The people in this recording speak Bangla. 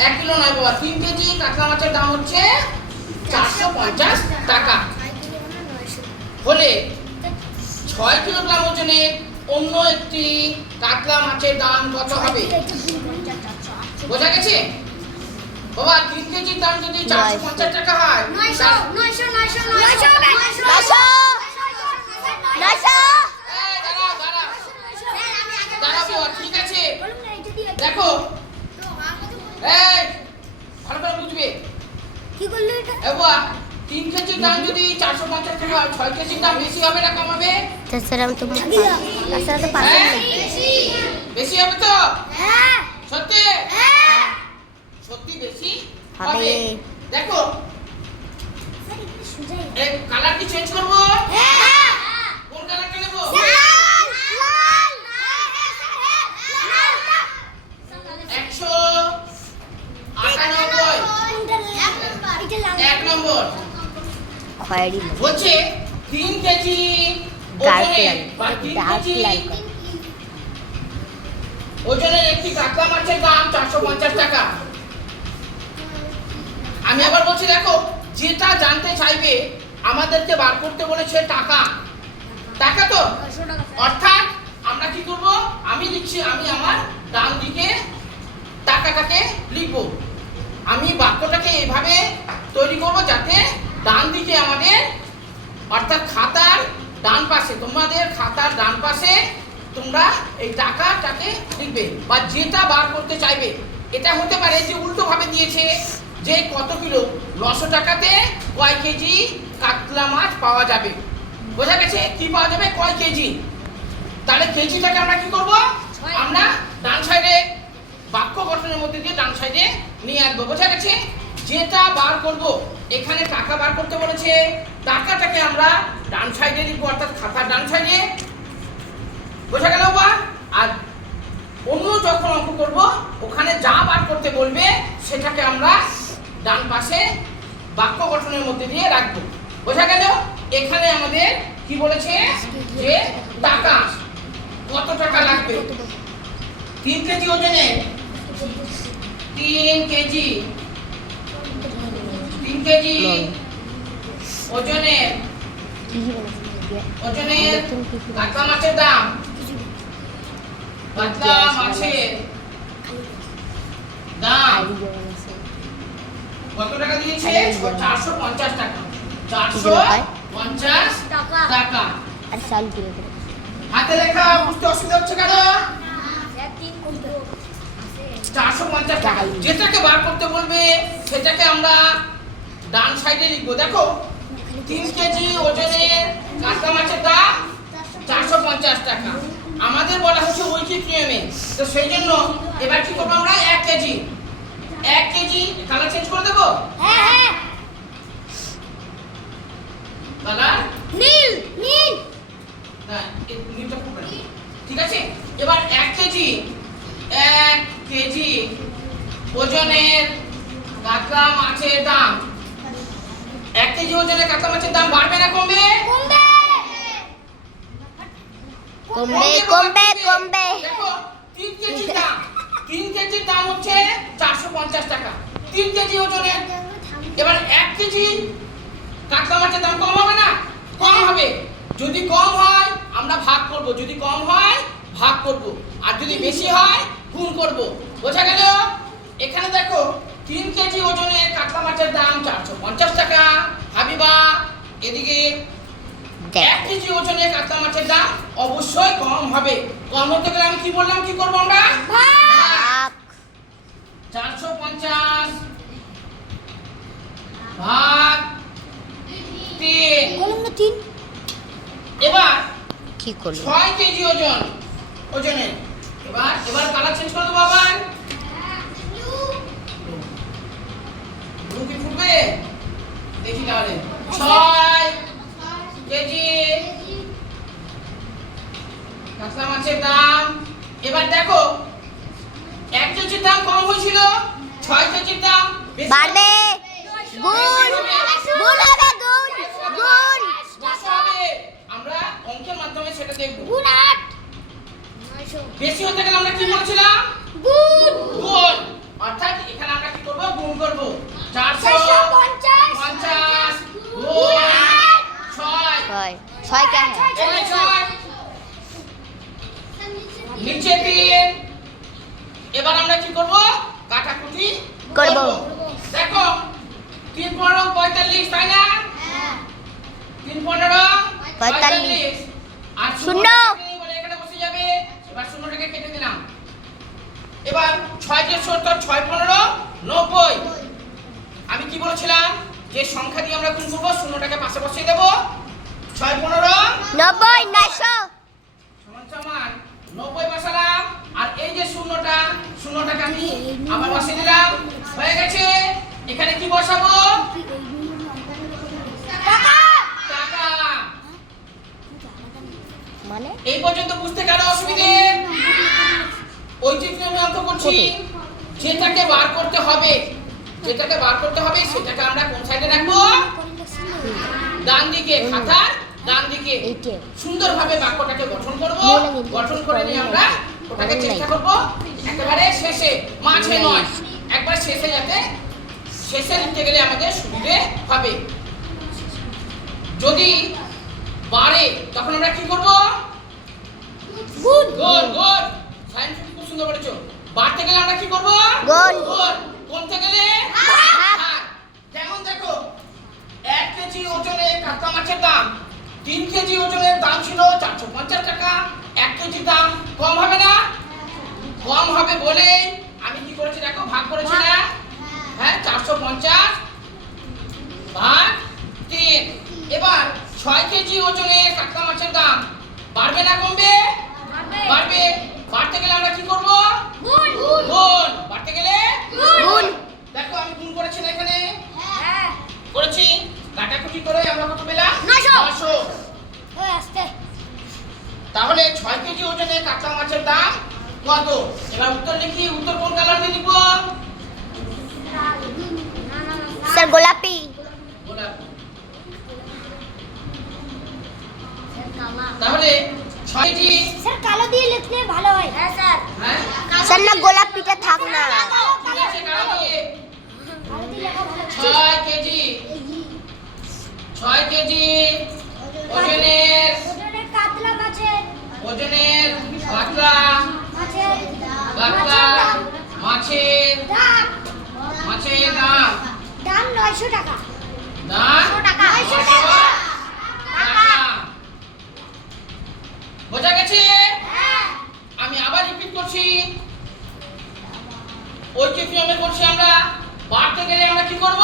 এক কিলো নয় বাবা তিন কেজি কাতলা মাছের দাম হচ্ছে চারশো পঞ্চাশ টাকা হলে ছয় কিলোগ্রাম ওজনের অন্য একটি কাতলা মাছের দাম কত হবে বোঝা গেছে বাবা তিন কেজির দাম যদি চারশো পঞ্চাশ টাকা হয় দেখো এই ভালো করে বুঝবে। কি করল এটা? এ তিন কেজির দাম যদি চারশো পঞ্চাশ টাকা হয় ছয় কেজির দাম বেশি হবে না তো তাছাড়া তো হ্যাঁ? বেশি। হবে তো? সত্যি? হ্যাঁ। সত্যি বেশি হবে। হবে। দেখো। কালার কি চেঞ্জ করব? হ্যাঁ। খয়েরি। বলছে তিন কেজি। ডার্ক ওজনের ডার্ক লাল একটি কাতলা মাছের দাম চারশো পঞ্চাশ টাকা। আমি আবার বলছি দেখো যেটা জানতে চাইবে আমাদেরকে বার করতে বলেছে টাকা। টাকা তো? অর্থাৎ আমরা কি করব? আমি লিখছি আমি আমার ডান দিকে টাকাটাকে লিখব। আমি বাক্যটাকে এভাবে তৈরি করব যাতে অর্থাৎ খাতার ডান পাশে তোমাদের খাতার ডান পাশে তোমরা এই টাকাটাকে লিখবে বা যেটা বার করতে চাইবে। এটা হতে পারে যে উল্টোভাবে দিয়েছে যে কত কিলো? নশো টাকাতে কয় কেজি কাতলা মাছ পাওয়া যাবে। বোঝা গেছে? কি পাওয়া যাবে? কয় কেজি? তাহলে কেজিটাকে আমরা কি করব? আমরা ডান সাইডে বাক্য গঠনের মধ্যে দিয়ে ডান সাইডে নিয়ে আসব। বোঝা গেছে? যেটা বার করব, এখানে টাকা বার করতে বলেছে। টাকাটাকে আমরা ডান সাইডে লিখব, অর্থাৎ খাতার ডান সাইডে বোঝা গেল বা? আর অন্য যখন অঙ্ক করব, ওখানে যা বার করতে বলবে, সেটাকে আমরা ডান পাশে বাক্য গঠনের মধ্যে দিয়ে রাখব। বোঝা গেল? এখানে আমাদের কি বলেছে? যে টাকা, কত টাকা লাগবে? তিন কেজি ওজনে? তিন কেজি। তিন কেজি? ওজনের কি কাতলা মাছের দাম। কাতলা মাছের দাম। কত টাকা দিয়েছে? চারশো পঞ্চাশ টাকা। চারশো পঞ্চাশ টাকা। আর চাল কিলো হাতে লেখা বুঝতে অসুবিধা হচ্ছে কেন? চারশো পঞ্চাশ টাকা। যেটাকে বার করতে বলবে সেটাকে আমরা ডান সাইডে লিখব দেখো। তিন কেজি ওজনের কাতলা মাছের দাম চারশো পঞ্চাশ টাকা। আমাদের বলা হচ্ছে ঐকিক নিয়মে তো সেই জন্য এবার কি করব আমরা? এক কেজি। এক কেজি কালার চেঞ্জ করে দেবো? হ্যাঁ হ্যাঁ। কালার? নীল নীল। হ্যাঁ, নীলটা না। ঠিক আছে? এবার এক কেজি এক কেজি ওজনের কাতলা মাছের দাম এক কেজি ওজনের কাতলা মাছের দাম বাড়বে না কমবে? কমবে। কমবে কমবে কমবে দেখো কেজি দাম। তিন কেজির দাম হচ্ছে চারশো পঞ্চাশ টাকা। তিন কেজি ওজনের এবার এক কেজি কাতলা মাছের দাম কম হবে না? কম হবে। যদি কম হয় আমরা ভাগ করব। যদি কম হয় ভাগ করব। আর যদি বেশি হয় গুণ করব। বোঝা গেল? এখানে দেখো তিন কেজি ওজনের কাতলা মাছের দাম চারশো পঞ্চাশ টাকা। হাবিবা এদিকে এক কেজি ওজনের কাতলা মাছের দাম অবশ্যই কম হবে। কম হতে গেলে আমি কি বললাম কি করব আমরা? চারশো পঞ্চাশ। ভাগ তিন। কলম না তিন। এবার কি করল? ছয় কেজি ওজন ওজনে এবার এবার কালার চেঞ্জ করে দেবো আবার। দেখি তাহলে। ছয় কেজি। কাতলা মাছের দাম। এবার দেখো এক কেজির দাম কম হয়েছিল ছয় কেজির দাম বাড়বে গুণ। গুণ হবে গুণ। গুণ। আমরা অঙ্কের মাধ্যমে সেটা দেখব। গুণ আট। বেশি হতে গেলে আমরা কি বলছিলাম? গুণ। গুণ। অর্থাৎ এখানে আমরা কি পঞ্চাশ গুণ ছয় ছয়। ছয়। কে হ্যাঁ নিচে তিন। এবার আমরা কি করব? কাটাকুটি করব। দেখো তিন পনেরো পঁয়তাল্লিশ তাই না? তিন পনেরো পঁয়তাল্লিশ। আর শূন্য। এখানে বসে যাবে। এবার শূন্যটাকে কেটে দিলাম। এবার ছয় যে সত্তর ছয় পনেরো নব্বই। কি বলেছিলাম? যে সংখ্যা দিয়ে আমরা গুণ করব শূন্যটাকে পাশে বসিয়ে দেবো। ছয় পনেরো? নব্বই নয়শো। সমান সমান নব্বই বসালাম। আর এই যে শূন্যটা শূন্যটাকে আমি আবার বসিয়ে দিলাম। হয়ে গেছে। এখানে কি বসাবো? মানে? এই পর্যন্ত বুঝতে কারও অসুবিধে? ওই যে আমি অঙ্ক করছি। যেটাকে বার করতে হবে। যেটাকে বার করতে হবে সেটাকে আমরা কোন সাইডে রাখব? ডান দিকে খাতার ডান দিকে সুন্দরভাবে বাক্যটাকে গঠন করব। গঠন করে নিয়ে আমরা ওটাকে চেষ্টা। করব। একেবারে শেষে মাঝে নয় একবার শেষে যাতে শেষে লিখতে গেলে আমাদের সুবিধে হবে। যদি বাড়ে তখন আমরা কি করব? গুড গুড গুড সায়েন্স খুব সুন্দর বলেছ। বাড়তে গেলে আমরা কি করব গুণ। গুড কমতে গেলে ভাগ। ভাগ। যেমন দেখো এক কেজি ওজনের কাতলা মাছের দাম তিন কেজি ওজনের দাম ছিল চারশো পঞ্চাশ টাকা এক কেজি দাম কম হবে না কম হবে বলে আমি কি করেছি দেখো ভাগ করেছি না হ্যাঁ চারশো পঞ্চাশ ভাগ তিন এবার ছয় কেজি ওজনের কাতলা মাছের দাম বাড়বে না কমবে বাড়বে বাড়তে গেলে আমরা কি করব গুণ বাড়তে গেলে গুণ। দেখো আমি গুণ করেছি না এখানে করেছি কাটাকুটি করে আমরা কত পেলাম নয়শো। নয়শো তাহলে ছয় কেজি ওজনে কাঁচা মাছের দাম কত? এবার উত্তর লিখি উত্তর কোন কালার দিয়ে লিখব? স্যার গোলাপি। গোলাপি। তাহলে ছয় কেজি স্যার কালো দিয়ে লিখলে ভালো হয়। হ্যাঁ স্যার। হ্যাঁ? স্যার না গোলাপিটা থাক না। ছয় কেজি। ছয় কেজি। ওজনের ওজনের কাতলা মাছের ওজনের পাতলা মাছের পাতলা মাছের দাম মাছের দাম দাম নয়শো টাকা। দাম টাকা। নয়শো নয়শো টাকা। টাকা। বোঝা গেছে? হ্যাঁ। আমি আবার রিপিট করছি। ওই যে নিয়মে করছি আমরা। বাড়তে গেলে আমরা কি করব?